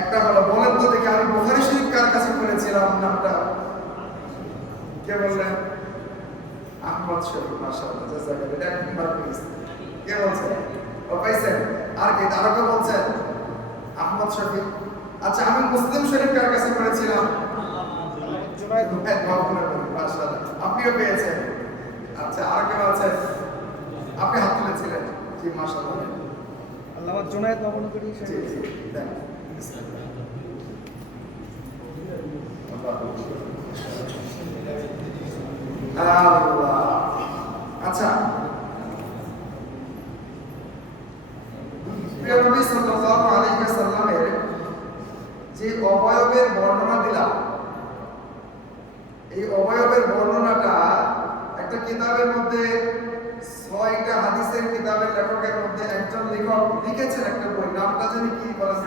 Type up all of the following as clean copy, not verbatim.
একটা হলো, বলেন তো দেখি আমি বুখারী শরীফ কার কাছে পড়েছিলাম? নামটা কে বললেন? আহমদ শরীফ। মাশাআল্লাহ, জাযাকাল্লাহ। এটা একবার পেয়েছে। কে বলছেন? ও পাইছেন? আর কে? আরো কে বলছেন? আহমদ শরীফ। আচ্ছা, আমি মুসলিম শরীফ কার কাছে পড়েছিলাম? জুনায়েদ মাহমুদ। মাশাআল্লাহ, আপনিও পেয়েছেন। আচ্ছা, আর কে আছে? আপনি হাত তুলেছিলেন। জি, মাশাআল্লাহ। আল্লামা জুনায়েদ মাহমুদ করি। জি জি, দেন। আল্লাহ। আচ্ছা, প্রিয় নবী সাল্লাল্লাহু আলাইহি ওয়াসাল্লামের যে অবয়বের বর্ণনা দিলাম, এই অবয়বের বর্ণনাটা একটা কিতাবের মধ্যে, 6টা হাদিসের কিতাবের লেখকের মধ্যে একজন লেখক লিখেছেন একটা বই, নামটা জানি কি বলেন?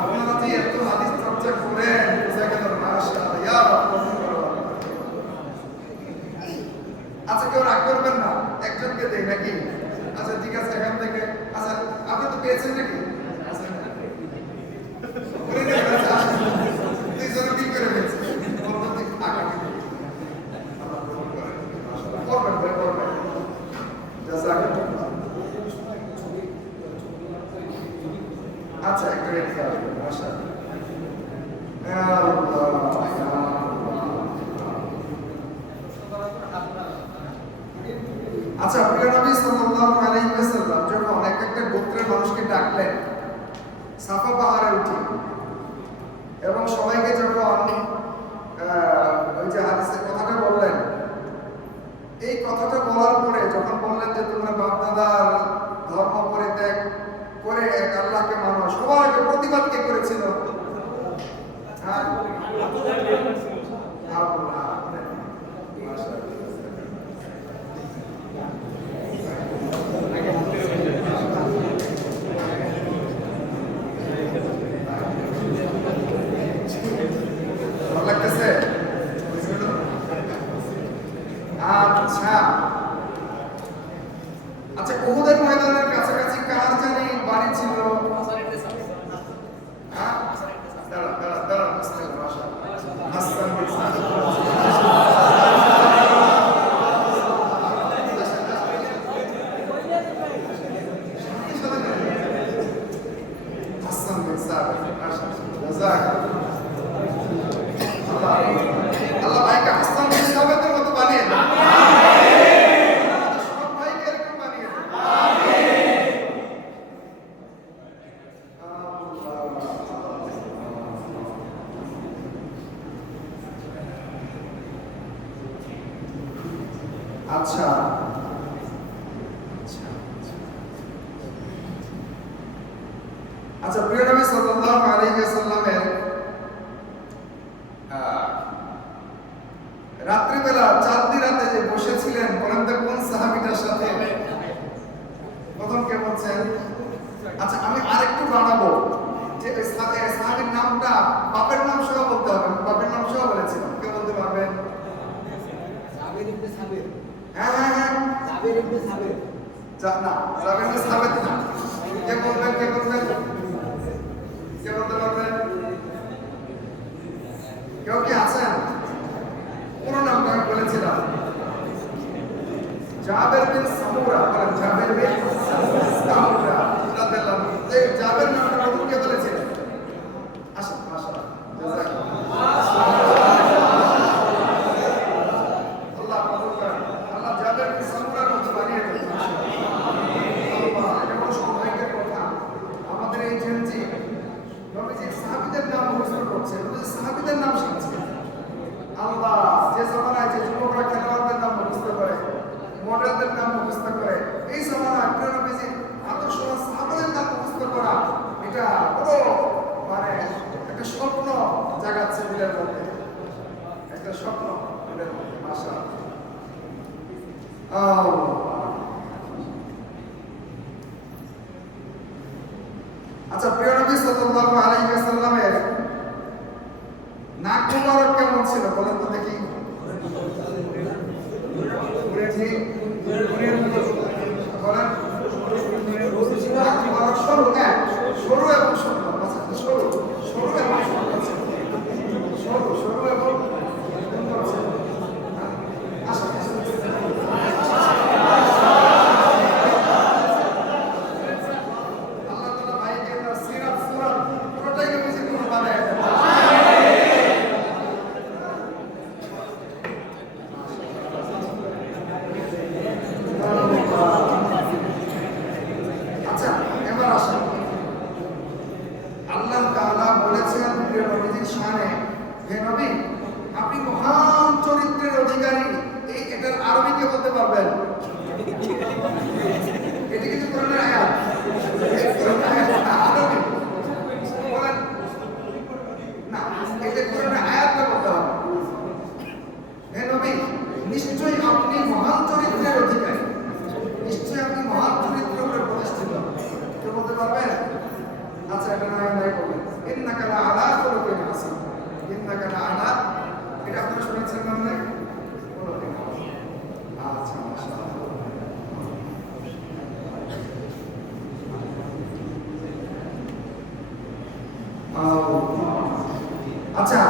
আপনারা যে এত হাদিস চর্চা করেন, বুঝা গেল। মাশাআল্লাহ, ইয়া রাব্বানা। আচ্ছা, কেউ রাগ করবেন না, একজনকে দেই নাকি? আচ্ছা ঠিক আছে, এখান থেকে। আচ্ছা, আপনি তো পেয়েছেন নাকি? আচ্ছা, একটা রেখে আসবেন। মাশাআল্লাহ। আচ্ছা, প্রিয় নবী সাল্লাল্লাহু আলাইহি ওয়াসাল্লাম যখন একটা গোত্রের মানুষকে ডাকলেন সাফা পাহাড়ে উঠে, এবং সবাইকে যখন ওই যে হাদিসের কথাটা বললেন, এই কথাটা বলার পরে যখন বললেন যে তোমরা বাপ দাদার ধর্ম পরিত্যাগ করে এক আল্লাহকে মানো, সবার আগে প্রতিবাদ কে করেছিল? হ্যাঁ, আল্লাহ। আচ্ছা আচ্ছা, উহুদের ময়দানের কাছাকাছি কার জানি বাড়ি ছিল? হ্যাঁ, দাঁড়া দাঁড়া দাঁড়া, হাসান বিন সাবিত। হাসান বিন সাবিত, জাযাকাল্লাহ। আল্লাহ ভাইকে হাসান বিন সাবিতের মতো বানিয়ে দেন। সব ভাইকে এরকম বানিয়ে দেন। আচ্ছা, আচ্ছা, প্রিয় নবী সাল্লাল্লাহু আলাইহি ওয়াসাল্লামের রাত্রিবেলা চাঁদনি রাতে যে বসেছিলেন, বলেন তো কোন সাহাবীটার সাথে? প্রথম কে বলছেন? আচ্ছা, আমি আরেকটু বাড়াবো যে ওই সাহাবীর নামটা বাপের নাম সহ বলতে হবে। বাপের নাম সহ বলেছিলাম, কে বলতে পারবেন? জাবির ইবনে সাবির। হ্যাঁ হ্যাঁ হ্যাঁ, জাবির ইবনে সাবির। না, জাবির ইবনে সাবিত না। কে বলবেন? কে বলবেন? কে বলতে পারবেন? কেউ কি আছেন? পুরো নামটা আমি বলেছিলাম, জাবের বিন সামুরা। বলেন, জাবের বিন সামুরা রাদিয়াল্লাহু আনহু। এই জাবের নামটা প্রথম কে বলেছিলেন? আসেন, মাশাআল্লাহ, আল্লাহ কবুল করেন। আল্লাহ জাবের বিন সামুরার মতো বানিয়ে দেন। আল্লাহ, এটা বড় সৌভাগ্যের কথা। আমাদের এই জেনজি নবীজি সাহাবীদের নাম মুখস্থ করছে, নবীজি সাহাবীদের নাম শিখছে। আল্লাহ, যে জামানায় যে যুবকরা খেলোয়াড়দের নাম মুখস্থ করে, মডেলদের নাম মুখস্থ করে, এই জামানায় প্রিয় নবীজি আদর্শ সাহাবাদের নাম মুখস্থ করা, এটা বড় মানে একটা স্বপ্ন জাগাচ্ছে দিলের মধ্যে, একটা স্বপ্ন দিলের মধ্যে। মাশাআল্লাহ। আচ্ছা, প্রিয় নবী সাল্লাল্লাহু আলাইহি ওয়াসাল্লামের নাক মুবারক কেমন ছিল বলেন তো দেখি? বলেন, আচ্ছা,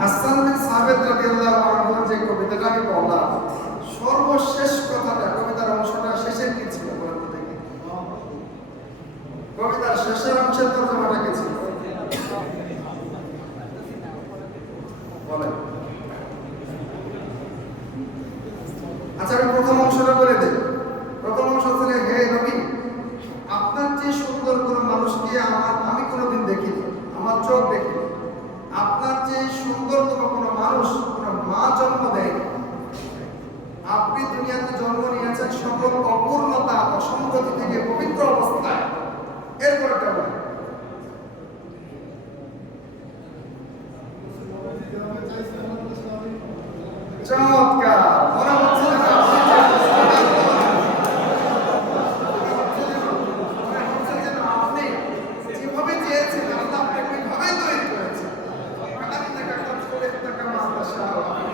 হাসান বিন সাবিত রাদিয়াল্লাহু আনহু যে কবিতাটা আমি বললাম, সর্বশেষ কথাটা, কবিতার অংশটা শেষের কি ছিল বলেন তো দেখি? কবিতার শেষের অংশের তর্জমাটা কি ছিল বলেন? আচ্ছা, আমি প্রথম অংশটা বলে দিই। প্রথম অংশ ছিল, হে নবী, আপনার চেয়ে সুন্দর কোনো মানুষকে আমি কোনোদিন দেখিনি, আমার চোখ দেখিনি। আপনার চেয়ে সুন্দরতম কোনো মানুষ কোনো মা জন্ম দেয়নি। আপনি দুনিয়াতে জন্ম নিয়েছেন সকল অপূর্ণতা অসঙ্গতি থেকে পবিত্র অবস্থায়। এরপরটা বলে, চমৎকার, মনে হচ্ছে না? আপনি যেভাবে চেয়েছেন আল্লাহ আপনাকে ওইভাবেই তৈরি করেছেন।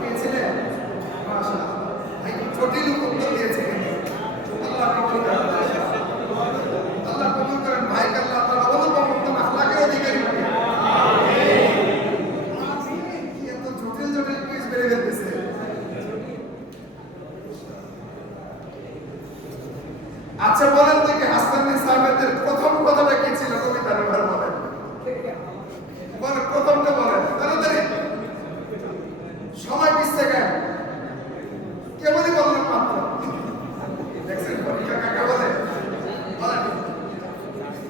পেয়েছিলেন মাশাআল্লাহ, ভাই জটিল উত্তর দিয়েছেন। আল্লাহ কবুল করেন, আল্লাহ কবুল করেন। ভাইকে আল্লাহ তাআলা অনুপম উত্তম আখলাকের অধিকারী বানান। আমিন। কি এত জটিল জটিল কুইজ বেড়ে ফেলতেছে। আচ্ছা বলেন থেকে হাসান বিন সাবিতের প্রথম কথাটা কি ছিল কবিতার? এবার বলেন, বলেন প্রথমটা বলেন তাড়াতাড়ি, সময় 20 সেকেন্ড। কেবলই বললাম মাত্র, দেখছেন পরীক্ষা কাকে বলে? বলেন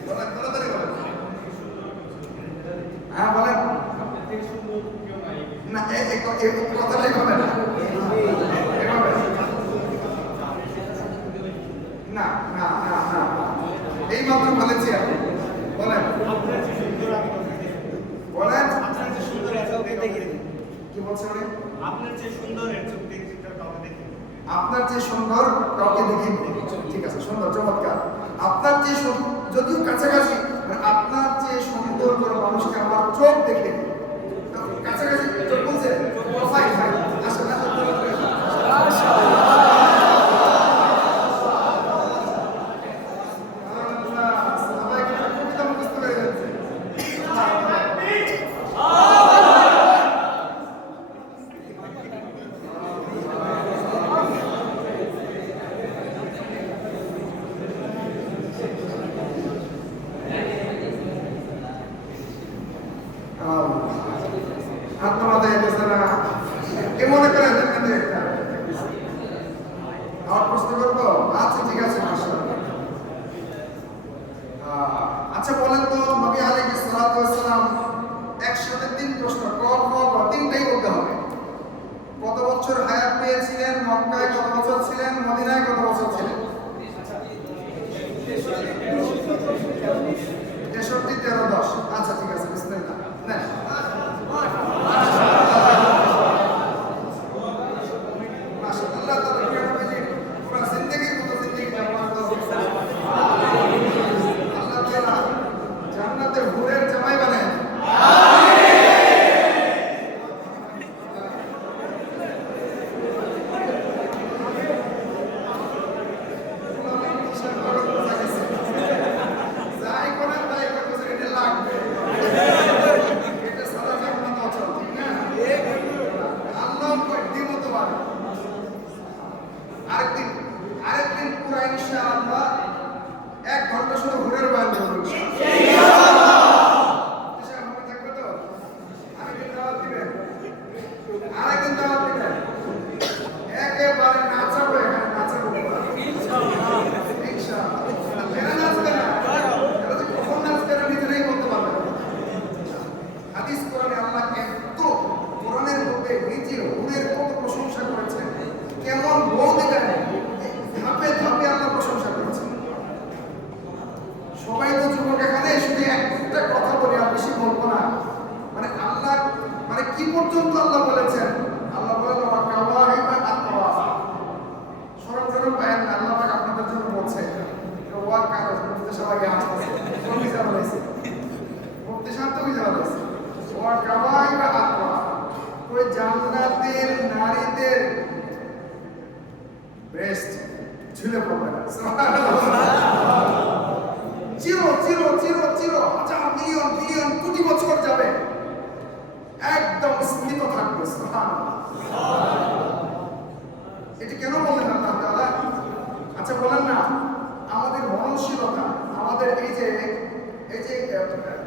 বলেন তাড়াতাড়ি বলেন। হ্যাঁ বলেন না, এই কথাটাই হবে না, এভাবে না না না না, এই মাত্র বলেছি আপনি। বলেন বলেন, কি বলছেন উনি? আপনার চেয়ে সুন্দর এর চোখ দেখে কাউকে দেখি। আপনার চেয়ে সুন্দর কাউকে দেখিনি। ঠিক আছে, সুন্দর, চমৎকার। আপনার চেয়ে যদিও কাছাকাছি, আপনার চেয়ে সুন্দর কোনো মানুষকে আমার চোখ দেখে কাছাকাছি চোখ বলছে। ফাইন ফাইন, আসেন আচ্ছা বলেন তো, নবী আলাইহিস সালাতু ওয়াস সালাম একসাথে 3 প্রশ্ন, ক খ গ, তিনটাই বলতে হবে। কত বছর হায়াত পেয়েছিলেন, মক্কায় কত বছর ছিলেন, মদিনায় কত বছর ছিলেন? 63, 13, 10। আচ্ছা ঠিক আছে, বিসমিল্লাহ নেন। মাশাআল্লাহ, তাআলা কি আমাকে পুরো জিন্দেগির মতো জিন্দেগি ব্যবহার করতে আল্লাহ তাআলা জান্নাতে হুরের জামাই বানায়। আরেকদিন পুরা ইনশাআল্লাহ 1 ঘন্টা শুধু হুরের বয়ান করব। মনে থাকবে তো? আরেকদিন দাওয়াত দিবেন, আরেকদিন দাওয়াত দিবেন, একেবারে নাচাবো, এখানে নাচাবো ইনশাআল্লাহ। এরা নাচবে না, এরা যে কখন নাচবে এরা নিজেরাই বলতে পারবে না। হাদিস কোরআনে আল্লাহ এত কোরআনের মধ্যে নিজে হুরের কত প্রশংসা করেছেন, কেমন বউ দিবেন ধাপে ধাপে আল্লাহ প্রশংসা করেছেন। সবাই তো যুবক, এখানে শুধু একটা কথা বলি, আর বেশি বলবো না। মানে আল্লাহ মানে কি পর্যন্ত আল্লাহ বলেছেন? আল্লাহ বলেন ওয়াকাওয়াহিবা আতরাফা। সরম পায়েন না, আল্লাহ পাক আপনাদের জন্য বলছে ওয়া কাগজ পড়তে সবাই আসছে, কোন হিসাব হইছে পড়তে শান্ত হিসাব হইছে। ওয়াকাওয়াহিবা আতরাফা, ওই জান্নাতের নারীদের বেস্ট ঝুলে পড়বে না। চির চির চির চির হাজার মিলিয়ন বিলিয়ন কোটি বছর যাবে, সংবেদনশীলতা, আমাদের এই যে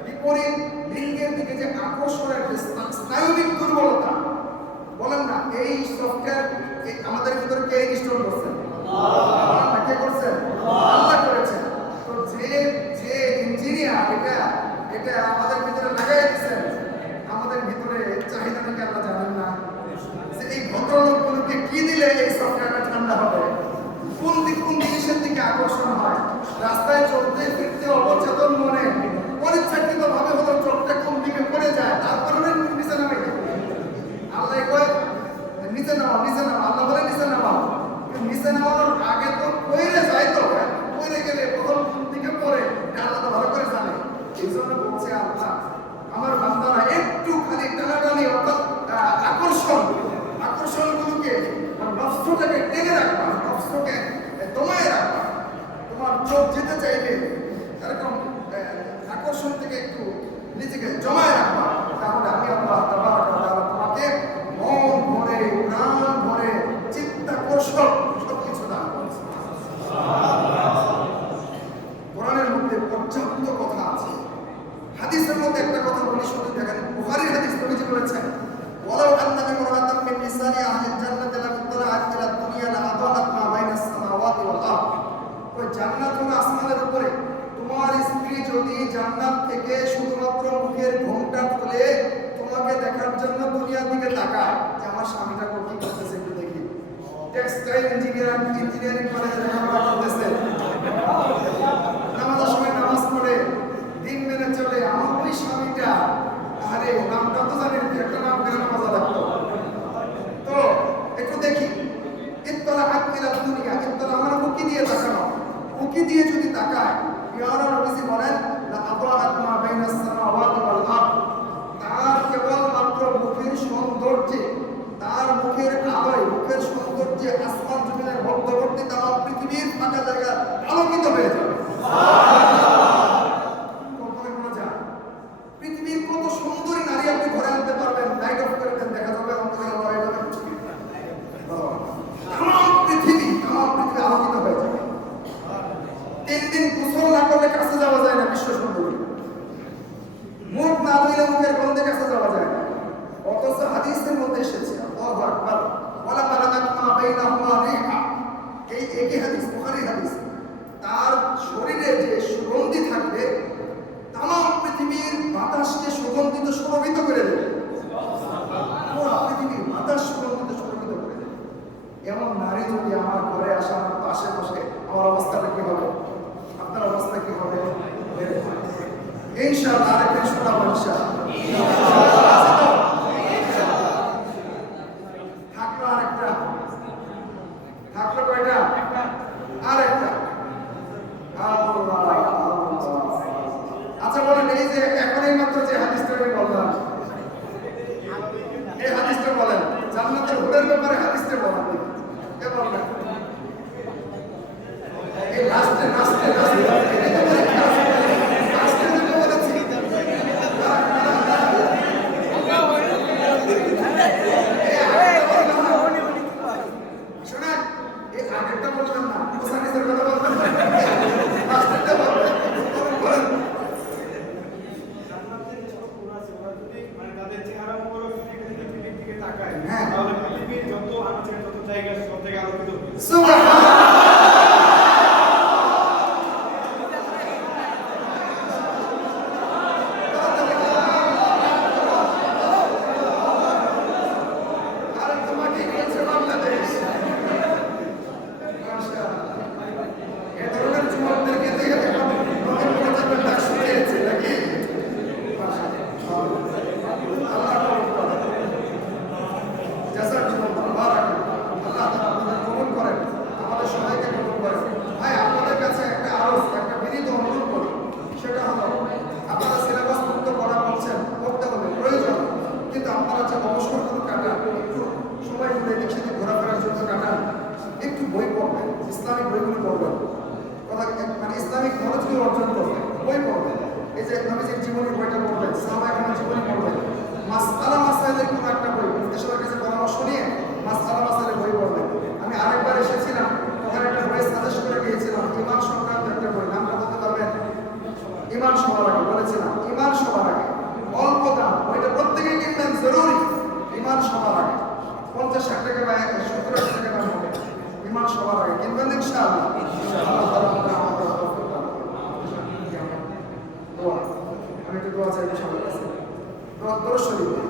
বিপরীত লিঙ্গের দিকে যে আকর্ষণের যে স্নায়বিক দুর্বলতা, বলেন না এই সফটওয়্যার আমাদের ভিতরে কে ইনস্টল করছেন? বলেন না, কে করছেন? আল্লাহ করেছেন। তো যে ইঞ্জিনিয়ার এটা আমাদের ভিতরে লাগাই দিয়েছেন, আমাদের ভিতরে চাহিদা থেকে আমরা জানেন না যে এই ভদ্রলোকগুলোকে কি দিলে এই সফটওয়্যারটা ঠান্ডা হবে, কোন জিনিসের দিকে আকর্ষণ হয়। রাস্তায় চলতে ফিরতে অবচেতন মনে অনিচ্ছাকৃত ভাবে হলো চোখটা কোন দিকে পড়ে যায়, তার কারণে নিচে নামে। আল্লাহ কয় নিচে নামা, নিচে নামা, আল্লাহ বলে নিচে নামা। কিন্তু নিচে নামানোর আগে তো পড়ে যায়, তো পড়ে গেলে প্রথম কোন দিকে পড়ে আল্লাহ তো ভালো করে জানে। এই জন্য বলছে আল্লাহ, আমার বান্দারা একটু খালি টানাটানি অর্থাৎ আকর্ষণগুলোকে নফসটাকে টেনে রাখবা, নফসকে দমায় রাখবা। তোমার চোখ যেতে চাইবে এরকম আকর্ষণ থেকে একটু নিজেকে জমায় রাখবা, তাহলে আমি আল্লাহ তাবারক ওয়া তাআলা তোমাকে মন ভরে, প্রাণ ভরে, চিত্তাকর্ষক সবকিছু দান করছে। কোরআনের মধ্যে পর্যাপ্ত কথা আছে। হাদিসের মধ্যে একটা কথা বলি, শুধু দেখেন, বুখারীর হাদিস নবীজি বলেছেন, ওয়ালাউ আন্না ইমরাআতান মিন নিসাই আহলিল জান্নাতি লাম ইত্তালাআত ইলা দুনিয়া লাআদাআত মা বাইনাস সামাওয়াতি ওয়াল আরদ। ওই জান্নাত হলো আসমানের উপরে। তোমার স্ত্রী যদি জান্নাত থেকে শুধুমাত্র মুখের ঘোমটা খুলে তোমাকে দেখার জন্য দুনিয়ার দিকে তাকায় যে আমার স্বামীটা কি করতেছে একটু দেখি, টেক্সটাইল ইঞ্জিনিয়ারিং কলেজে লেখাপড়া করতেছে, নামাজের সময় নামাজ পড়ে, দিন মেনে চলে, আমার ওই স্বামীটা, আরে নামটা তো জানি, একটা নাম কেন মজা লাগতো, তো একটু দেখি। ইত্তলা আকিলা দুনিয়া, ইত্তলা আমার উকি দিয়ে তাকানো, উকি দিয়ে যদি তাকায়, ইয়ারা নবীজি বলেন লা আদাআত মা বাইনাস সামাওয়াতি ওয়াল আরদ, তার কেবল মাত্র মুখের সৌন্দর্যে, তার মুখের আলোয়, মুখের সৌন্দর্যে আসমান জমিনের মধ্যবর্তী তামাম পৃথিবীর ফাঁকা জায়গা আলোকিত হয়ে যাবে। কল্পনা করা যায় পৃথিবীর কত সুন্দরী নারী আপনি ঘরে আনতে পারবেন, লাইট অফ করে দেন, দেখা যাবে অন্ধকারে হয়ে যাবে, তামাম পৃথিবী আলোকিত হয়ে যাবে। 3 দিন গোসল না করলে কাছে যাওয়া যায় না বিশ্ব সুন্দরী, মুখ না ধুইলে মুখের গন্ধে কাছে যাওয়া যায় না। অথচ হাদিসের মধ্যে এসেছে, আল্লাহু আকবার, ওয়ালা বালাগাত মা বাইনাহুমা রিহা, এই একই হাদিস, বুখারীর হাদিস, তার শরীরে যে সুগন্ধি থাকবে তামাম পৃথিবীর বাতাসকে সুগন্ধিত সুরভিত করে দেবে, পুরো পৃথিবীর বাতাস সুগন্ধিত সুরভিত করে দেবে। এমন নারী যদি আমার ঘরে আসে, আমার পাশে বসে, আমার অবস্থাটা কি হবে? আপনার অবস্থা কি হবে? ইনশাআল্লাহ আরেকদিন শোনাবো, ইনশাআল্লাহ। থাকলো আরেকটা, থাকলো কয়টা? আরেকটা। আচ্ছা বলেন, এই যে এখন এই মাত্র যে হাদিসটা আমি বললাম, এই হাদিসটা বলেন, জান্নাতের হুরের ব্যাপারে হাদিসটা বলেন, কে বলবেন? এই লাস্টে শোনেন, এই আগেরটা বলবেন না, মুসানিসের কথা বলবেন না, লাস্টেরটা বলবেন। জান্নাতের যে ছোট আছে, ওরা যদি মানে তাদের চেহারা মুবারক পৃথিবীর দিকে তাকায়, হ্যাঁ, তাহলে পৃথিবীর যত আনাচে যত জায়গা আছে, সব জায়গায় আলোকিত হবে। সুবহানাল্লাহ। আরে তোমাকে নিয়েছে বাংলাদেশ, মাশাআল্লাহ। এই ধরনের যুবকদেরকে দেখে এখন নতুন প্রজন্মের ডাক শুনিয়েছে নাকি? মাশাআল্লাহ, আল্লাহ কবুল করেন, জাযাকুমুল্লাহ বারাকাতুহু। আল্লাহ তাআলা আপনাদের কবুল করেন, আমাদের সবাইকে কবুল করেন। ভাই, আপনাদের কাছে একটা আরজ, একটা বিনীত অনুরোধ করি, সেটা হলো আপনারা সিলেবাস মুক্ত পড়া বলছেন, পড়তে হবে, প্রয়োজন, কিন্তু আপনারা যে অবসরগুলো কাটান, একটু সময়গুলো এদিক সেদিক ঘোরাফেরার জন্য কাটান, একটু বই পড়বেন, ইসলামিক বইগুলো পড়বেন, কথা মানে ইসলামিক নলেজগুলো অর্জন করবেন, বই পড়বেন। এই যে নবীজির জীবনের বইটা পড়বেন, সাহাবায়ে জীবনী পড়বেন, মাসআইলের কোনো একটা বই, মুফতিসের কাছে পরামর্শ নিয়ে মাসআইলের বই পড়বেন। আমি আরেকবার এসেছিলাম, ওখানে একটা বই সাজেস্ট করে গিয়েছিলাম, ইমান সংক্রান্ত একটা বই, নামটা দরুদ শরীফ